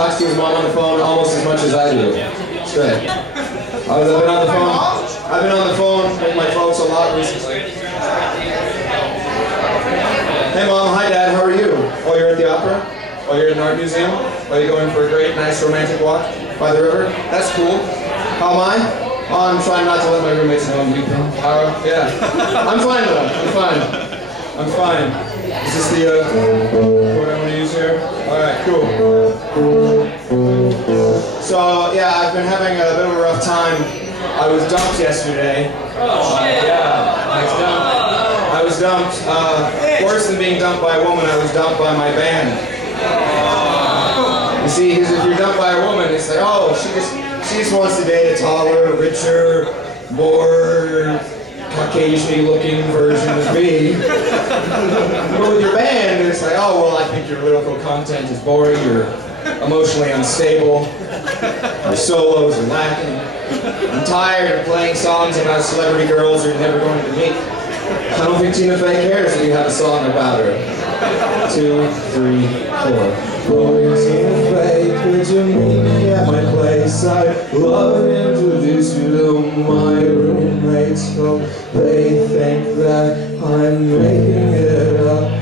talks to his mom on the phone almost as much as I do. It's good. I've been on the phone. I've been on the phone with my folks a lot recently. Hey Mom, hi Dad, how are you? Oh, you're at the opera? Oh, you're at an art museum? Oh, you're going for a great, nice romantic walk by the river? That's cool. How am I? Oh, I'm trying not to let my roommates know I'm weeping. Yeah. I'm fine though. I'm fine. I'm fine. Is this the what I want to use here? Alright, cool. So, yeah, I've been having a bit of a rough time. I was dumped yesterday. Yeah, I was dumped. Worse than being dumped by a woman, I was dumped by my band. You see, because if you're dumped by a woman, it's like, oh, she just wants to date a taller, richer, more Caucasian-looking version of me. But with your band, it's like, oh, well, I think your lyrical content is boring, you're emotionally unstable, your solos are lacking. I'm tired of playing songs about celebrity girls you're never going to meet. I don't think Tina Fey cares if you have a song about her. 2, 3, 4. Oh, Tina Fey, could you meet me at my place? I'd love to introduce you to my roommates, so they think that I'm making it up.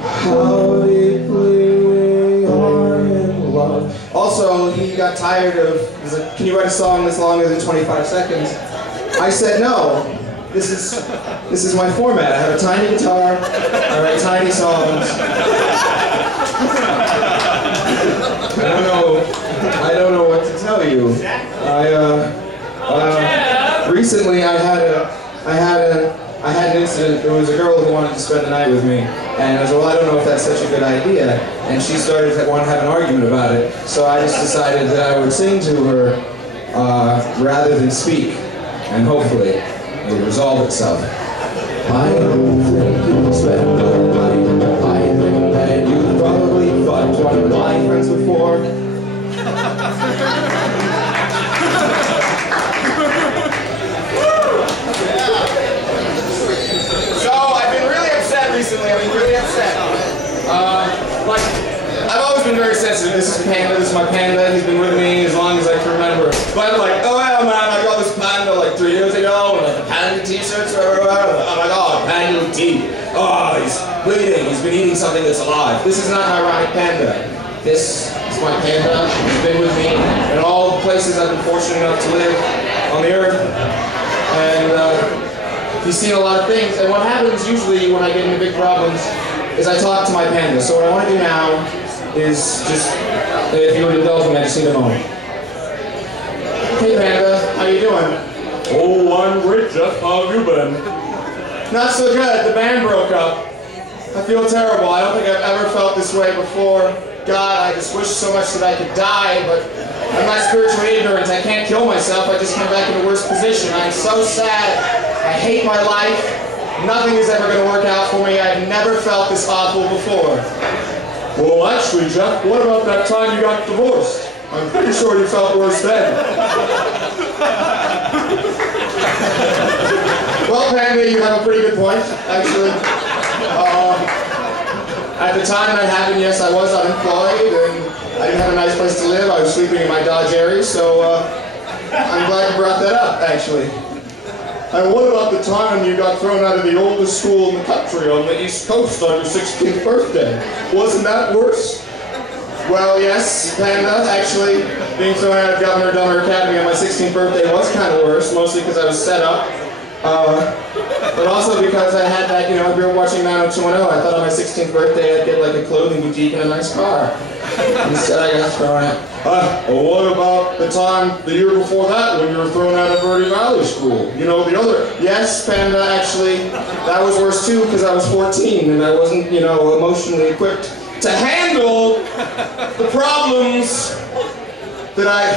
How deeply we are in love. Also, he got tired of, can you write a song that's longer than 25 seconds? I said no. This is my format. I have a tiny guitar, I write tiny songs. I don't know what to tell you. Recently I had an incident. There was a girl who wanted to spend the night with me, and I was, well, I don't know if that's such a good idea. And she started to want to have an argument about it. So I just decided that I would sing to her rather than speak, and hopefully it will resolve itself. I don't think you'll spend the night. I think that you probably fucked one of my friends before. So I've been really upset recently. I've been really upset. Like, I've always been very sensitive. This is Panda. This is my Panda. He's been with me as long as I can remember. But I'm like, oh yeah, man, I got this Panda like 3 years ago, and like the Panda t-shirts are everywhere. Oh my god, Panda with teeth. Oh, he's bleeding. He's been eating something that's alive. This is not an ironic Panda. This is my Panda. He's been with me in all the places I've been fortunate enough to live on the earth. And he's seen a lot of things. And what happens usually when I get into big problems is I talk to my Panda. So what I want to do now is just, if you would indulge me, I just need a moment. Hey Panda, how you doing? Oh, I'm great, Jeff. How have you been? Not so good. The band broke up. I feel terrible. I don't think I've ever felt this way before. God, I just wish so much that I could die, but I'm not spiritually ignorant. I can't kill myself. I just come back in a worse position. I'm so sad. I hate my life. Nothing is ever going to work out for me. I've never felt this awful before. Well, actually, Jeff, what about that time you got divorced? I'm pretty sure you felt worse then. Well, Panda, you have a pretty good point, actually. At the time that happened, yes, I was unemployed, and I didn't have a nice place to live. I was sleeping in my Dodge Aries, so I'm glad you brought that up, actually. And what about the time you got thrown out of the oldest school in the country on the East Coast on your 16th birthday? Wasn't that worse? Well, yes, Panda, actually, being thrown out of Governor Dummer Academy on my 16th birthday was kind of worse, mostly because I was set up. But also because I had that, you know, I grew up watching 90210. I thought on my 16th birthday I'd get like a clothing boutique and a nice car. Instead I got thrown out. Well, what about the time, the year before that, when you were thrown out of Verde Valley School? You know, the other... Yes, Panda, actually, that was worse too because I was 14 and I wasn't, you know, emotionally equipped to handle the problems that I've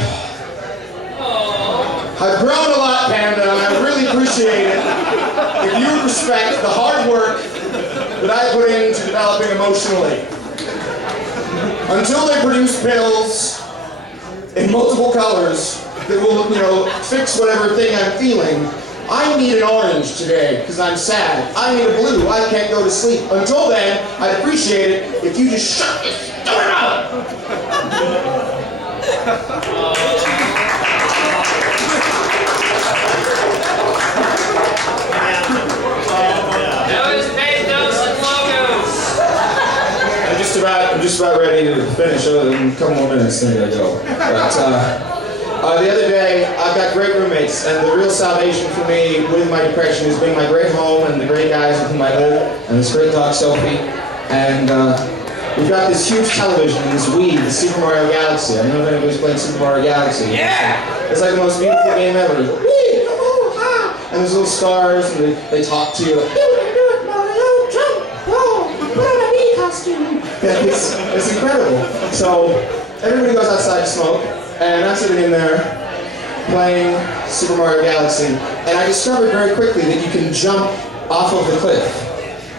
grown a lot, Panda, and I really appreciate it if you would respect the hard work that I put into developing emotionally. Until they produce pills in multiple colors that will, you know, fix whatever thing I'm feeling, I need an orange today because I'm sad. I need a blue. I can't go to sleep. Until then, I'd appreciate it if you just shut your mouth. Those Pathos and logos. I'm just about ready to finish. In a couple more minutes, then I gotta go. But the other day, I've got great roommates, and the real salvation for me with my depression is being my great home and the great guys with whom I live, and this great dog Sophie. And we've got this huge television and this Wii, the Super Mario Galaxy. I don't know if anybody's played Super Mario Galaxy. Yeah! It's like the most beautiful game ever. Wii, oh, ah. And there's little stars, and they talk to you. Like, do it, Mario, jump, oh, put on a Wii costume. Yeah, it's incredible. So everybody goes outside to smoke, and I'm sitting in there playing Super Mario Galaxy, and I discovered very quickly that you can jump off of the cliff,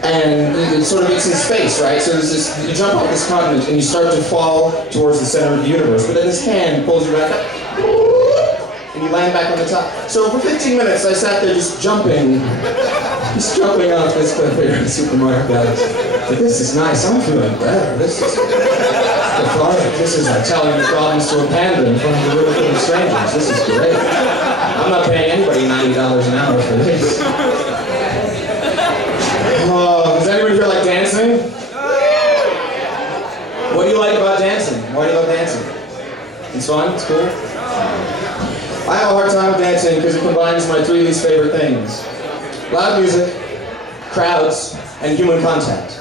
and it's in space, right? So there's this, you jump off this continent, and you start to fall towards the center of the universe, but then this hand pulls you back up, and you land back on the top. So for 15 minutes, I sat there just jumping off this cliff here in Super Mario Galaxy. But this is nice, I'm feeling better. This is cathartic. This is like telling your problems to a panda in front of a room full of strangers. This is great. I'm not paying anybody $90 an hour for this. Does anybody here like dancing? What do you like about dancing? Why do you love dancing? It's fun? It's cool? I have a hard time with dancing because it combines my three least favorite things. Loud music, crowds, and human contact.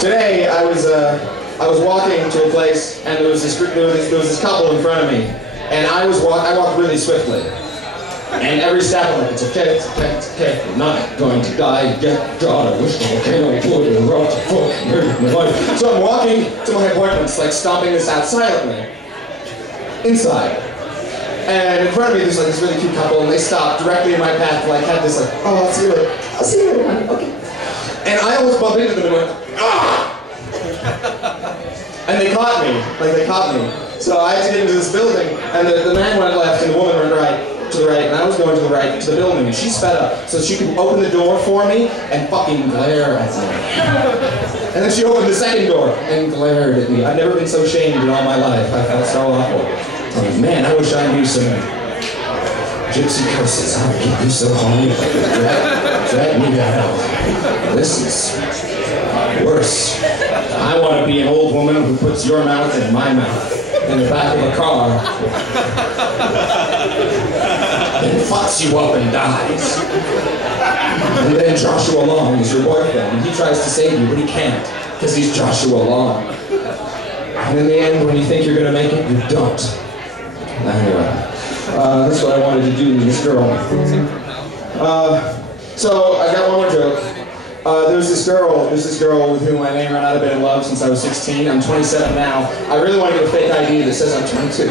Today, I was walking to a place, and there was this couple in front of me, and I walked really swiftly. And every step I'm like, it's okay, I'm not going to die yet, God, I wish the volcano would erupt, fuck, my life. So I'm walking to my appointments, like stomping this out silently, inside. And in front of me, there's like this really cute couple, and they stopped directly in my path, like had this like, oh, I'll see you later, honey, okay. And I almost bumped into them and went, ah! And they caught me. So I had to get into this building, and the man went left and the woman went to the right, and I was going to the right, to the building, and she sped up so she could open the door for me and fucking glare at me. And then she opened the second door and glared at me. I've never been so shamed in all my life. I felt so awful. I'm like, man, I wish I knew some gypsy curses. I would keep you so horny. Drag me to hell. This is worse. I want to be an old woman who puts your mouth in my mouth in the back of a car and fucks you up and dies. And then Joshua Long is your boyfriend, and he tries to save you, but he can't because he's Joshua Long. And in the end, when you think you're going to make it, you don't. Anyway, that's what I wanted to do to this girl. So I got one more joke. There's this girl with whom I may run out of bed in love since I was 16. I'm 27 now. I really want to get a fake ID that says I'm 22,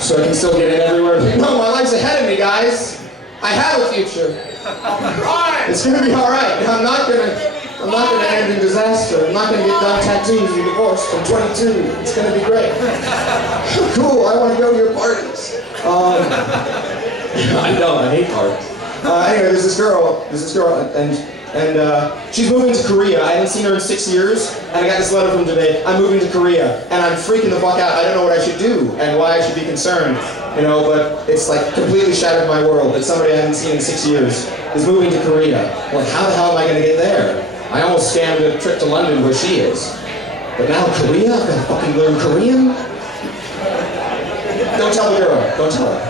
so I can still get in everywhere. No, my life's ahead of me, guys. I have a future. It's gonna be all right. I'm not gonna end in disaster. I'm not gonna get done tattoos and divorced. I'm 22. It's gonna be great. Cool. I want to go to your parties. I know. I hate parties. Anyway, there's this girl, and she's moving to Korea. I haven't seen her in 6 years, and I got this letter from today. I'm moving to Korea, and I'm freaking the fuck out. I don't know what I should do and why I should be concerned, but it's like completely shattered my world that somebody I haven't seen in 6 years is moving to Korea. Like, how the hell am I going to get there? I almost scammed a trip to London where she is. But now Korea? I've got to fucking learn Korean? Don't tell the girl. Don't tell her.